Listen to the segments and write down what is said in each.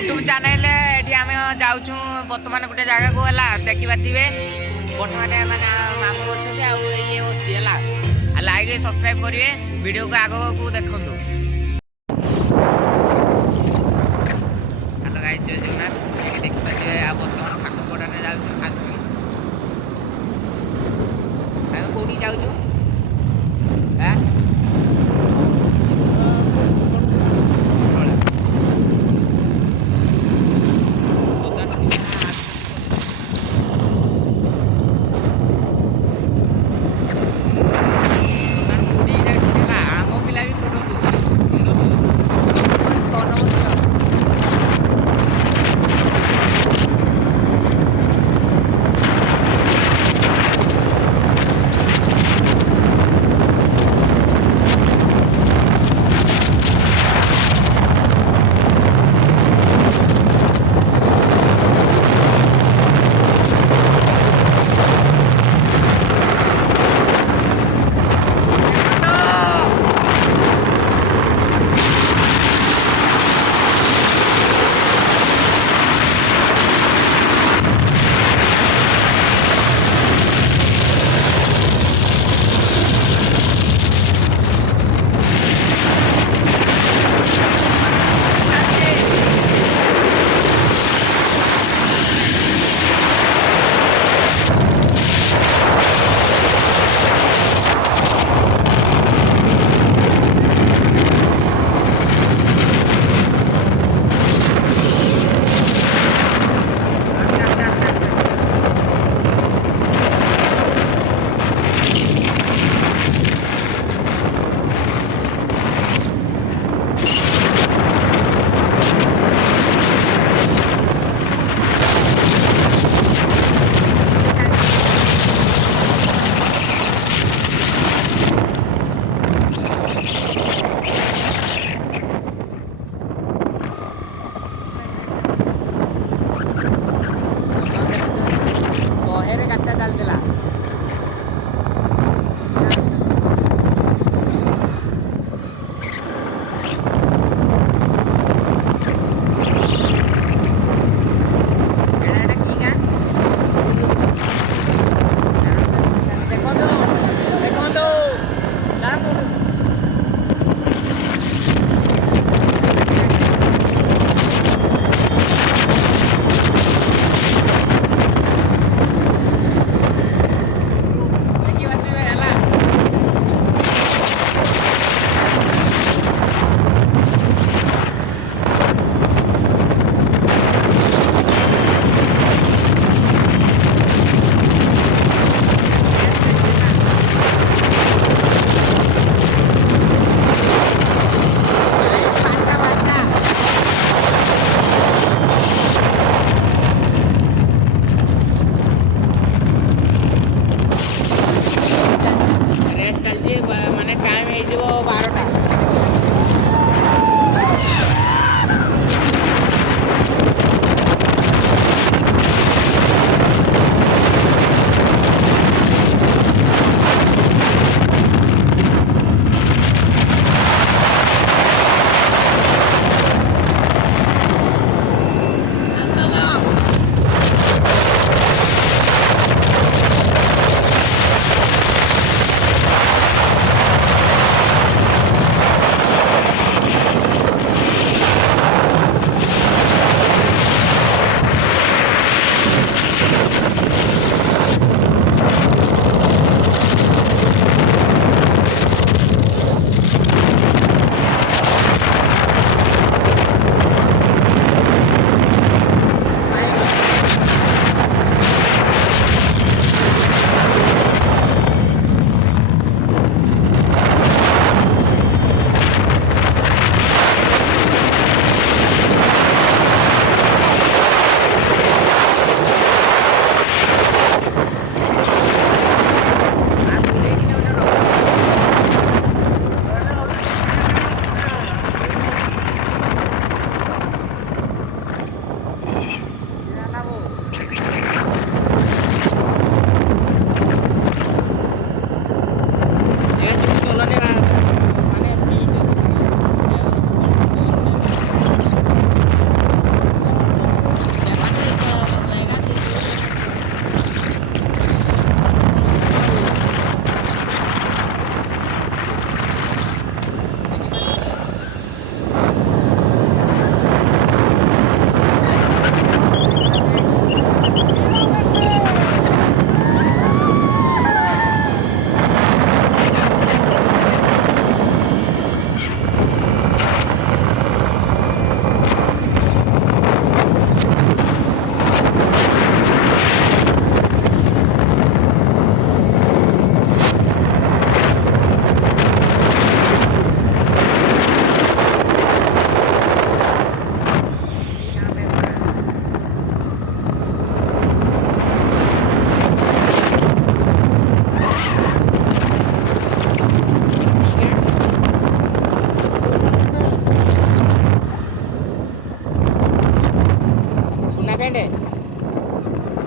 YouTube channel एठी आम जाऊँ बर्तमान गोटे जगह को है देखी पारे बर्तमान मैंने मामू बस ये बस लाइक सब्सक्राइब करेंगे वीडियो को आग को देखु। हेलो गाइस जय जगन्नाथ ये देखी पारे बर्तमान ठाकुरपड़ा जाऊँ कौटी जाऊँ आम पिला भी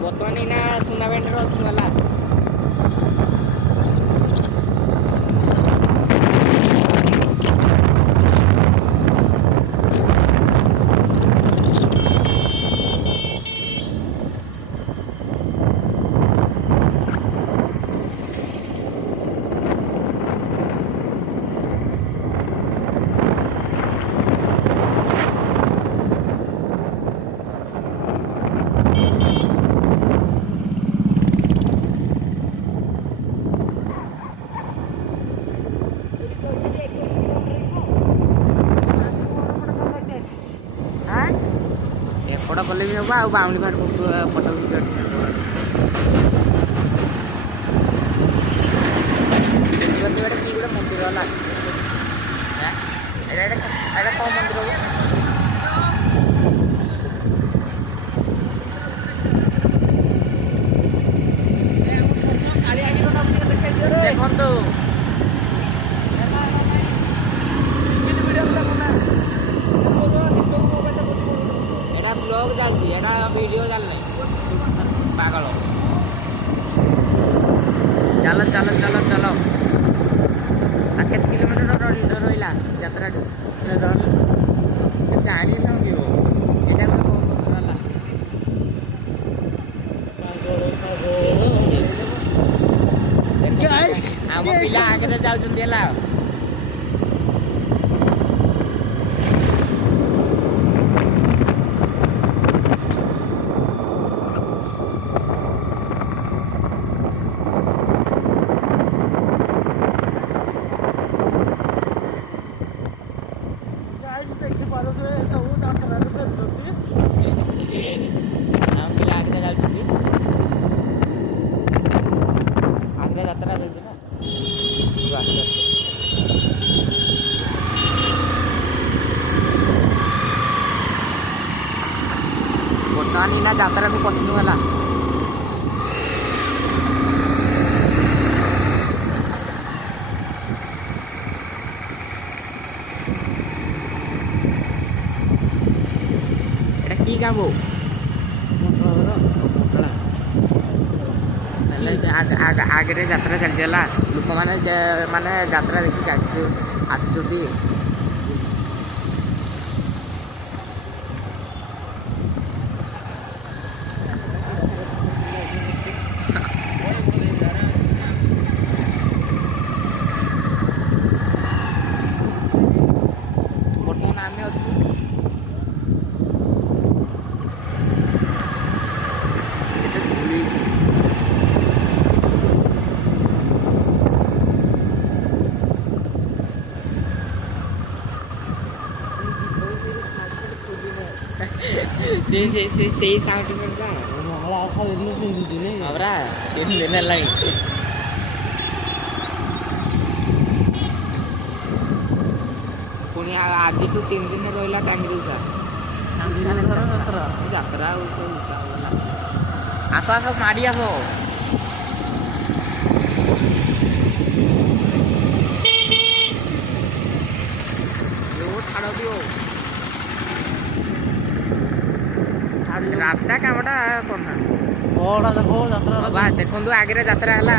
ବର୍ତ୍ତମାନ ଏଇନା ସୁନାବେଣ୍ଡରେ ଅଛୁ ହେଲା। ଏପଟ କଲେ ବି ହବ ଆଉ ବାଉଁଲି ଫାଟ ପଟ କି ଗୋଟେ ମନ୍ଦିର ହେଲା। ଏଇଟା କଣ ମନ୍ଦିର ଦେଖନ୍ତୁ। ବ୍ଲଗ ଚାଲିଛି, ଏଟା ଭିଡ଼ିଓ ଚାଲିନି ପାଗଳ। ଚାଲ ଚାଲ ଚାଲ ଚାଲ। ଆଉ କେତେ କିଲୋମିଟର ରହିଲା ଯାତ୍ରାଠୁ ଜାଣି ନଥିବ। ଏଇଟା ଗୋଟେ ହେଲା ଆମ ପିଲା ଆଗରେ ଯାଉଛନ୍ତି ହେଲା। ଯାତ୍ରା ଚାଲିଛି ନା ବର୍ତ୍ତମାନ ଏଇନା ଯାତ୍ରାକୁ ପଶିନୁ ହେଲା। ଏଟା କି କାମ ଆଗରେ ଯାତ୍ରା ଚାଲିଛି ହେଲା। ଲୋକମାନେ ମାନେ ଯାତ୍ରା ଦେଖିକି ଆସୁଛନ୍ତି। ବର୍ତ୍ତମାନ ଆମେ ଅଛୁ ସେଇ ସାଉଣ୍ଡ ହେଲାଣି। ପୁଣି ଆଜିଠୁ 3 ଦିନ ରହିଲା ଟାଙ୍ଗିରି ଉଷା ଯାତ୍ରା ଆଉ ଆସ ଆସ ମାଡ଼ି ଆସ। ଛାଡ଼ ଦିଅ ରାସ୍ତା କାମଟା କରୁନା ଦେଖନ୍ତୁ ଆଗରେ ଯାତ୍ରା ହେଲା।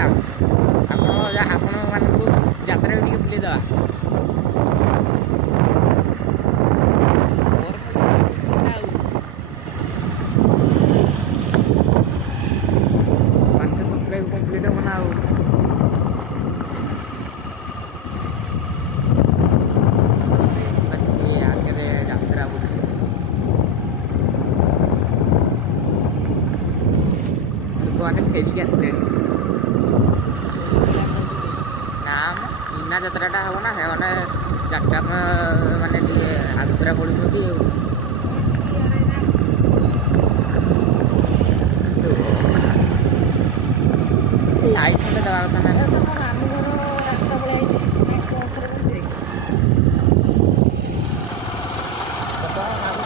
ଆପଣ ମାନଙ୍କୁ ଯାତ୍ରାକୁ ଟିକେ ବୁଲେଇଦେବା। ସବସ୍କ୍ରାଇବ କମ୍ପ୍ଲିଟ୍ ହବ ନା ଆଉ। ଆଗରେ ଯାତ୍ରା ବୁଲୁଛି ଲୋକମାନେ ଫେରିକି ଆସିଲେଣି। ନା ବିନା ଯାତ୍ରାଟା ହବ ନା ସେମାନେ ଚାରିଟା ମାନେ ଟିକେ ଆଗୁତୁରା ପଡ଼ୁଛନ୍ତି। ଲାଇଟ୍ ଖଣ୍ଡେ ଦେବା କଥା ନା।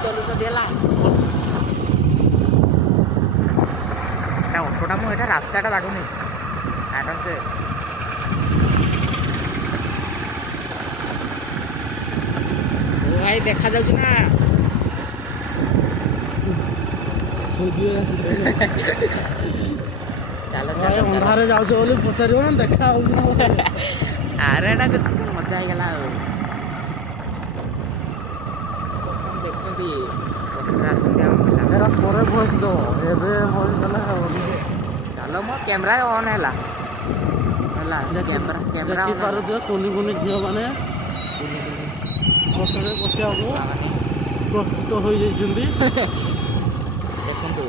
ଚଲୁଛନ୍ତି ହେଲା ଅଟୋଟା ମୁଁ ଏଇଟା ରାସ୍ତାଟା ବାଡ଼ୁନି ଆରାମସେ। ଭାଇ ଦେଖାଯାଉଛି ନା चलो चलो अंधारे जाउछ बोली पचारियो ना देखा होउछ अरे एटा मजा आइगला देखते एरा परे भॉइस दो एबे भॉइस देला चलो मो कैमरा ऑन हैला कैमरा देखि पारो जे कोनी कोनी झियो माने पछरे बसियाको प्रस्तुत होई जैछन्ती देखंतु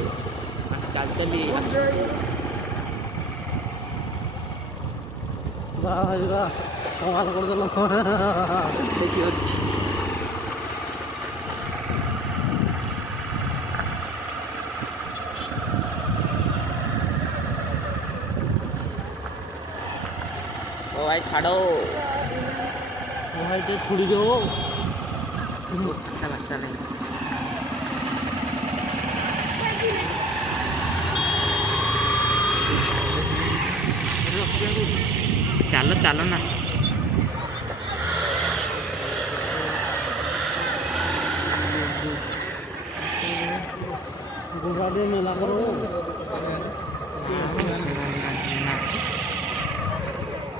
चल चली वाह भाई वाह कमाल कर देलो देखियो ओ भाई छाड़ो भाई ते छुड़ी दो चल चल चलो चलो ना गुगाडे मेला करो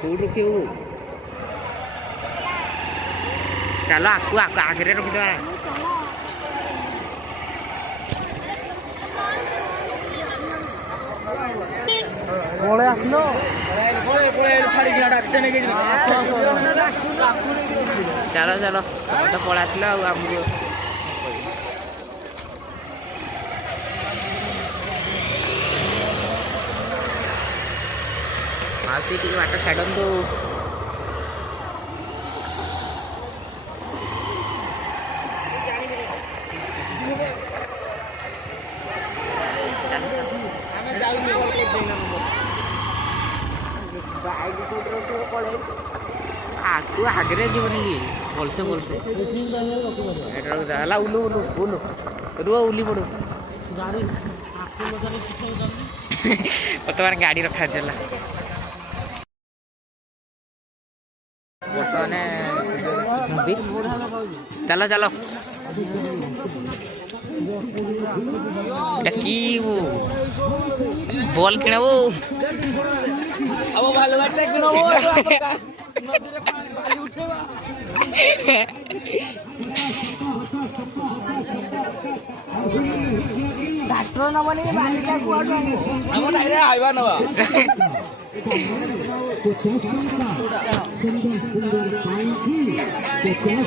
कोड रुकियो चलो आकु आकु आगे रुक दो पळे आसलो चलो चलो तो पड़ा आमको मासी टी बाट छाड़ू आकु आगे जीवन की भलसे भलसे उलू उलू उलू रुआ उली पड़ो गाड़ी बर्तमान गाड़ी रखा चला बर्तमान चलो चलो की वो बॉल किणबो अब भालो बाटे किणबो नदीरे पानी बाली उठेबा डॉक्टर न बने बालीटा कुआडो हम डायरेक्ट आइबा नबा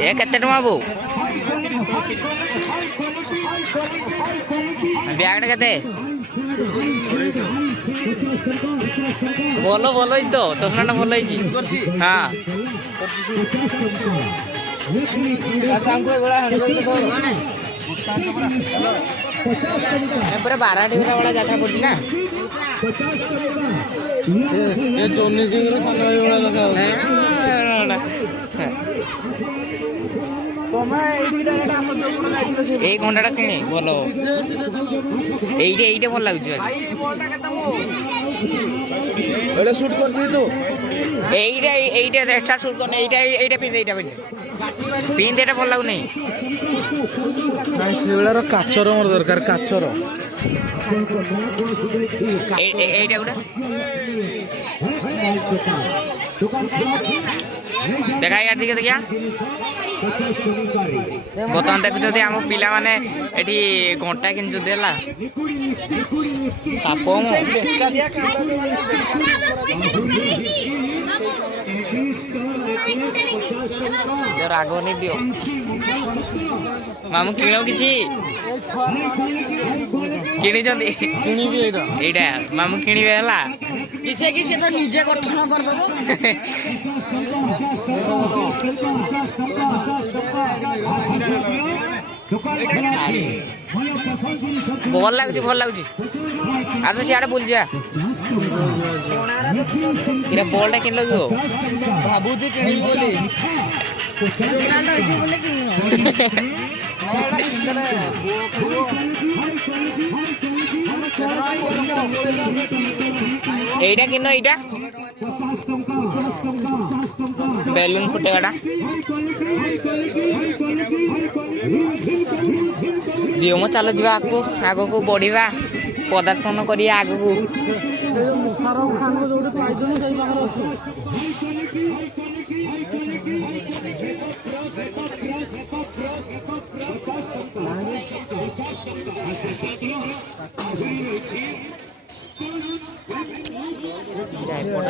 ए केते टमा बो ब्याग केते बोलो बोलो ही तो चश्मा बोलो ही हाँ पूरा 12 डिग्री वाला जात्रा पड़ी ना ये चोनी सिंह रो संग्राई वाला एक घंटा किणी भल ये भल लगुच शूट कर तू एक्स्ट्रा शूट करना पिंध पिंध ये भल लगुन से काचर मोर दरकार काचर এইটা গোটা দেখা ইয়ার দিকে দেখিয়া বর্তমান দেখুଛନ୍ତି ଆମ ପିଲାମାନେ ଏଠି ଘଣ୍ଟା କିଣୁଛନ୍ତି ହେଲା ସାପ ରାଗ ନେଇ ଦିଅ ମାମୁଁ କିଣ କିଛି କିଣିଛନ୍ତି ଏଇଟା ମାମୁଁ କିଣିବେ ହେଲା କିଛି ତ ନିଜେ ଗଠନ କରିଦେବ ଭଲ ଲାଗୁଛି ଆର ସିଆଡେ ବୁଲିଯିବା ଏଇଟା ବଲଟା କିଣିଲ କି ଭାବୁଛି କିଣିବି ବୋଲି এইটা কিনো এইটা বেলুন ফুটেবাটা दियो म चलो जा आगो को बढ़िया पदार्पण करिया आगो को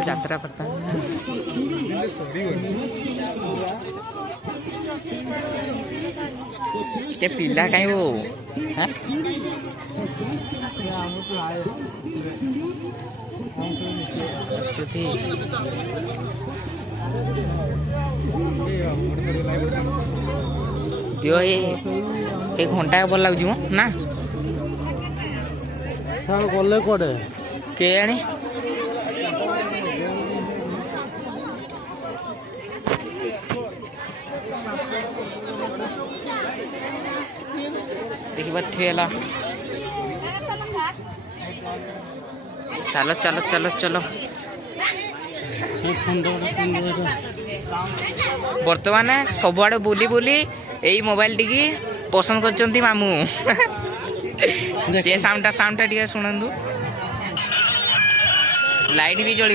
यात्रा पड़ता है पिला कहीं वो हाँ? दियो ये घंटा भल लगुच ना गले कड़े के जानी देखिए चलो चलो चलो चलो बर्तमान सबुआड़े बुली बुली यही मोबाइल टी पसंद कर मामू साउंड टी शुणु लाइट भी जल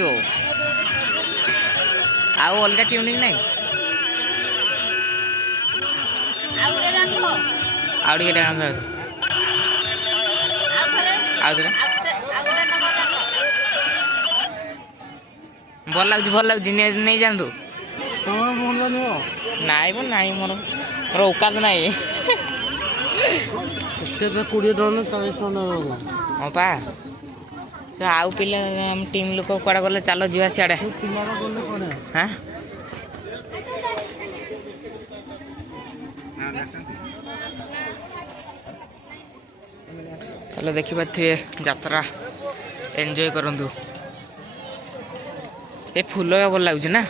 अलग ट्यूनिंग नहीं भल लगुच नहीं जानतु नाई मोर औकात नाई 20 टन 40 टन हाँ पा तो आउ पिला टीम लोक कड़ा गले चलो जीवा सियाड़े हाँ चलो देखी पारे यात्रा एंजॉय करंतु ए फूल भल लगुच ना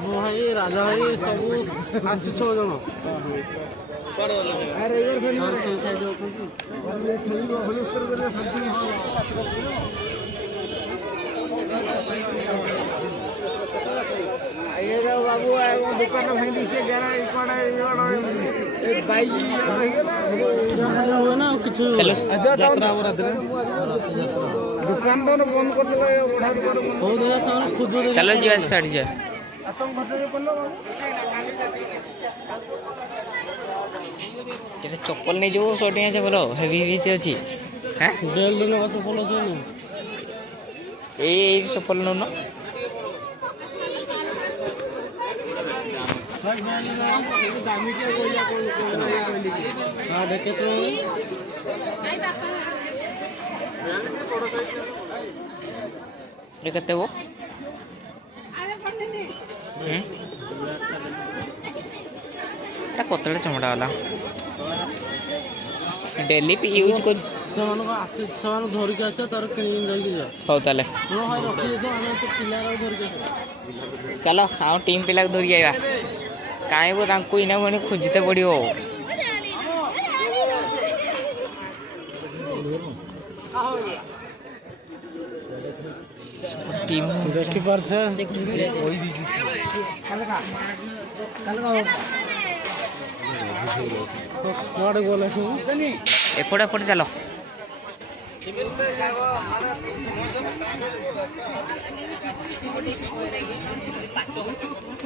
भाई राजा भाई सब 5-6 जन बाबू दुकान भाई से दुकान तो बंद कर चलो जी साड़ी जा चप्पल नहीं जो शॉर्टिंग से बोलो हेवी भी अच्छी हैं डेल दिन का चप्पल আছে ए चप्पल नो ना हां देखे तो ये कितने वो कोतड़े चमड़ा वाला डेली भी यूज कर धरिक आस तार हो ताले चलो हाँ टीम पिला धरिक आइबा कहीं वो इना पुणी खोजते पड़ो टीम देखी पारे कड़े गले एपटे एपटे चलो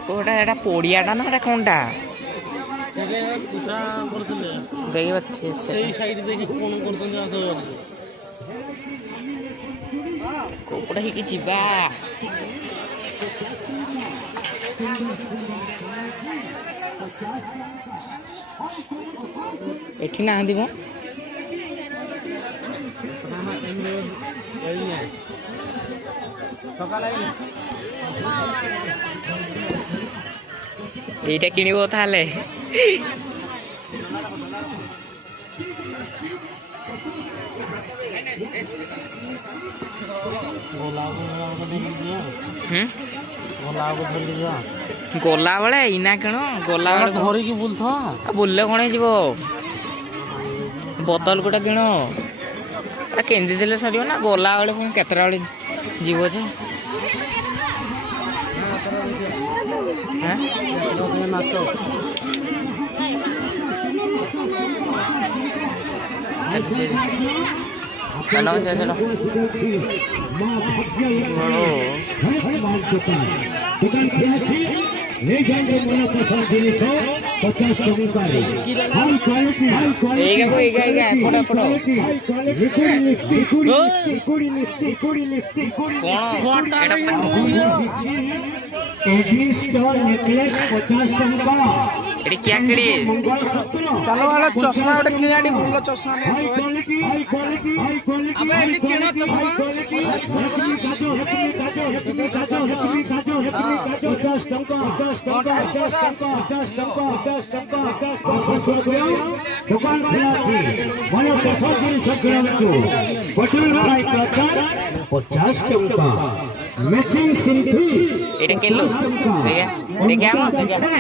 कोटा एटा पोड़ियाटा ना कौनटा देखिए कोपड़ा ही जीवा एठी ना आंदी मो এইটা কিনিব তাহলে ଗଲା ବେଳେ ଏଇନା କିଣ ଗଲା ବେଳେ ଧରିକି ବୁଲୁଥ ବୁଲିଲେ କଣ ହେଇଯିବ ବଦଲ ଗୋଟେ କିଣ କେମିତି ଦେଲେ ସରିବ ନା ଗଲା ବେଳେ ପୁଣି କେତେଟା ବେଳେ ଯିବ ଯେ ନାଚ चलो चलो क्या किड़ी चलो वाला चश्मा गोटे किणाटी भल चश्मा आमे एडी किण चश्मा दुकान खुला छी मानो 50 टका मैचिंग सिंथी एटा केलो देखा देखा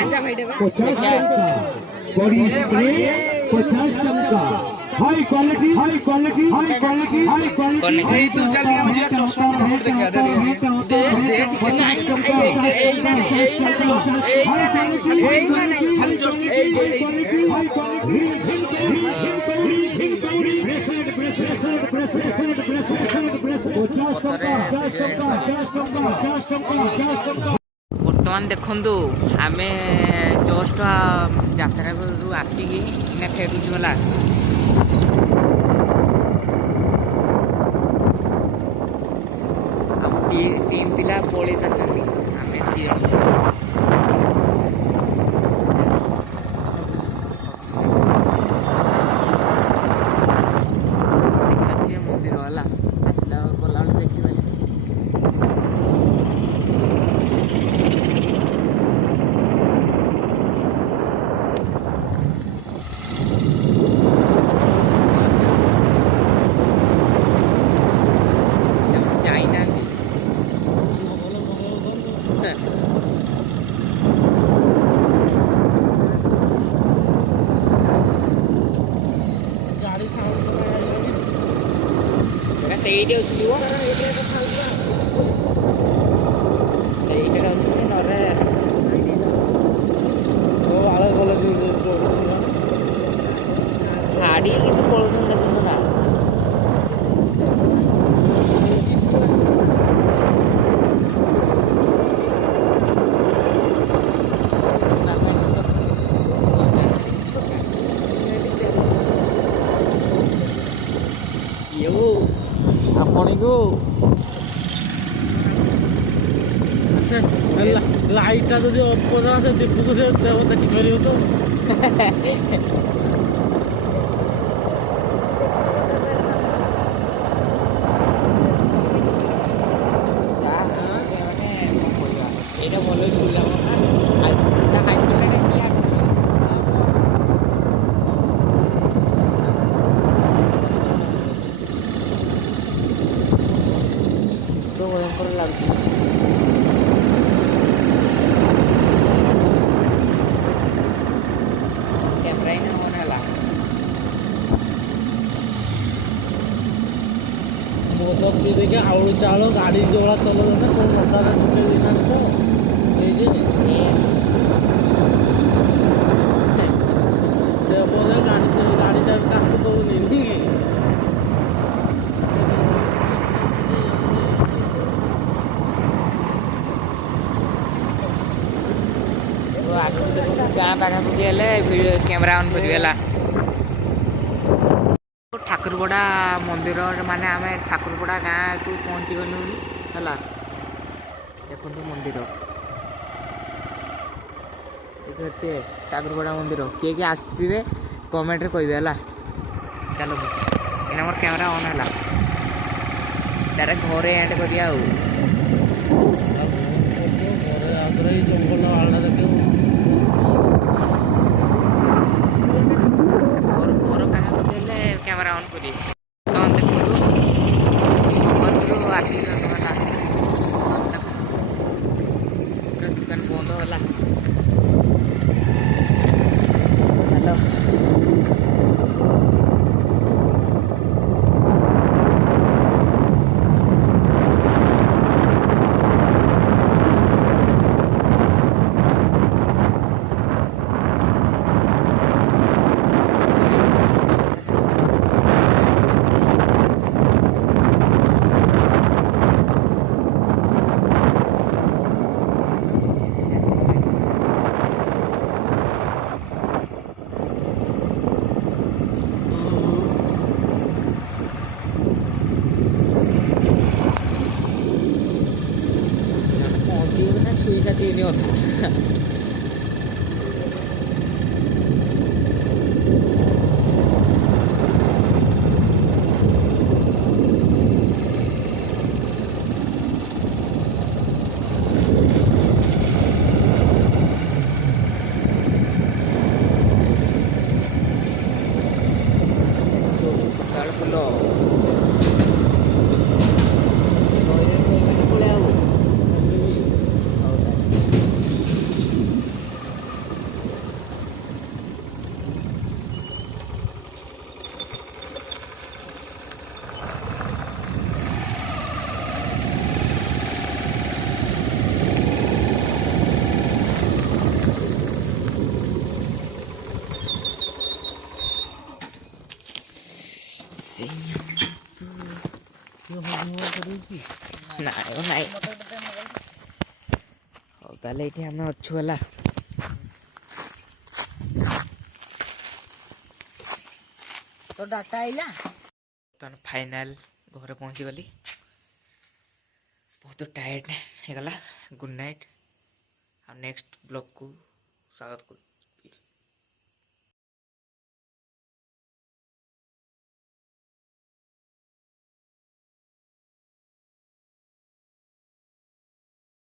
देखा बड़ी स्प्रे 50 टका high quality high quality high quality high quality यही तो चल मुझे चश्मा दिखा देखा देख खाली जस्ट बर्तमान देखु आम जस्ट यात्रा आसिकी फेरुच गला टीम पिला पलि आम मंदिर है आसला गला देखिए ସେଇଠି ଅଛନ୍ତି ସେଇଟାରେ ଅଛନ୍ତି ନରେ ଛାଡ଼ି କିନ୍ତୁ ପଳଉଛନ୍ତି ଦେଖୁଛୁ ନା ଆପଣଙ୍କୁ ଲାଇଟଟା ଯଦି ଅଫ୍ କରିଦେବା ସେ ଦୀପକୁ ସେ ଦେବ ଦେଖିପାରିବ ତ ଏଇଟା ଭଲ ସ୍କୁଲ ହାଇସ୍କୁଲ ଶୀତ ଭୟଙ୍କର ଲାଗୁଛି କ୍ୟାମେରା ହିଁ ଅନ୍ ହେଲା मोदक पी देखे आउल चाउल गाड़ी जोड़ा चलाते कोई मोटारे ढुके देना तो गाड़ी ताको दौनी ଆଗକୁ ଦେଖନ୍ତୁ ଗାଁ ପାଖାପାଖି ହେଲେ କ୍ୟାମେରା ଅନ୍ କରିବେ ହେଲା ଠାକୁରପଡ଼ା ମନ୍ଦିର ମାନେ ଆମେ ଠାକୁରପଡ଼ା ଗାଁକୁ ପହଞ୍ଚିଗଲୁ ହେଲା ଦେଖନ୍ତୁ ମନ୍ଦିର ଦେଖିବେ ଠାକୁରପଡ଼ା ମନ୍ଦିର କିଏ କିଏ ଆସିଥିବେ କମେଣ୍ଟରେ କହିବେ ହେଲା ଚାଲ ଏଇନା ମୋର କ୍ୟାମେରା ଅନ୍ ହେଲା ଡାଇରେକ୍ଟ ଘରେ ଏଣ୍ଡ କରିବା ଆଉ ଜଙ୍ଗଲ ଆଳା ଦେଖିବ ଘର ପାଖାପାଖି ହେଲେ କ୍ୟାମେରା କ'ଣ କରିବେ କ'ଣ ଦେଖନ୍ତୁ କଙ୍ଗତରୁ ଆସିଗଲୁ ହେଲା ପୁରା ଦୋକାନ ବନ୍ଦ ହେଲା ଚାଲ suicide ini on. Sekali belum. ନାଇଁ ହଉ ତାହେଲେ ଏଇଠି ଆମେ ଅଛୁ ହେଲା तो डाटा आइला ତାହେଲେ ଫାଇନାଲ ଘରେ ପହଞ୍ଚିଗଲି ବହୁତ ଟାୟାର୍ଡ ହେଇଗଲା ଗୁଡ୍ ନାଇଟ୍ ଆଉ ନେକ୍ସଟ ବ୍ଲଗକୁ ସ୍ୱାଗତ କରୁଛି।